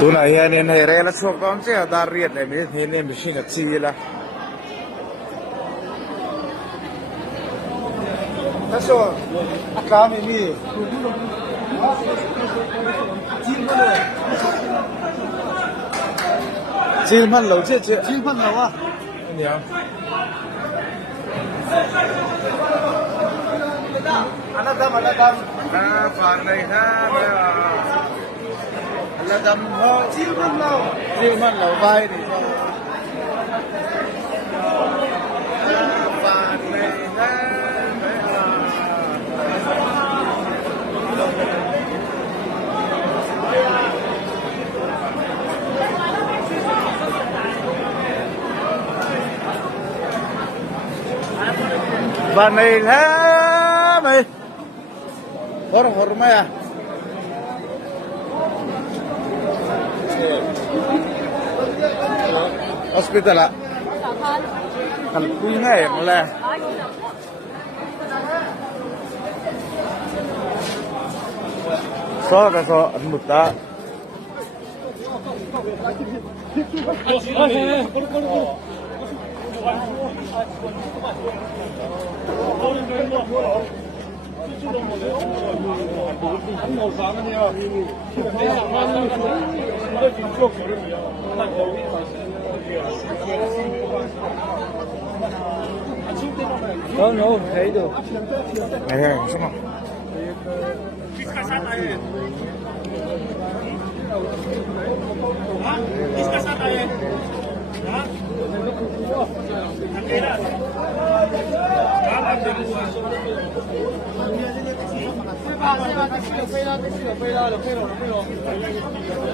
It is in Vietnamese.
ตัวไหนเนี่ยในเรื่องละช่วงตอนเจ้าดารีดเนี่ยไม่เห็นเนี่ยไม่ใช่นักซีละถ้าช่วงอากาศไม่มีจีนพันเหล่าเจ๊จีนพันเหล่าอ่ะเนี่ยอันนั้นดำฟังเลยครับ là đầm ho chiêu man lâu vai thì và này và này là mày hor mày à hospital ạ thằng quý này là so cái so ăn một ta no, thấy được. Này này, xong rồi. Hãy subscribe cho kênh Ghiền Mì Gõ để không bỏ lỡ những video hấp dẫn.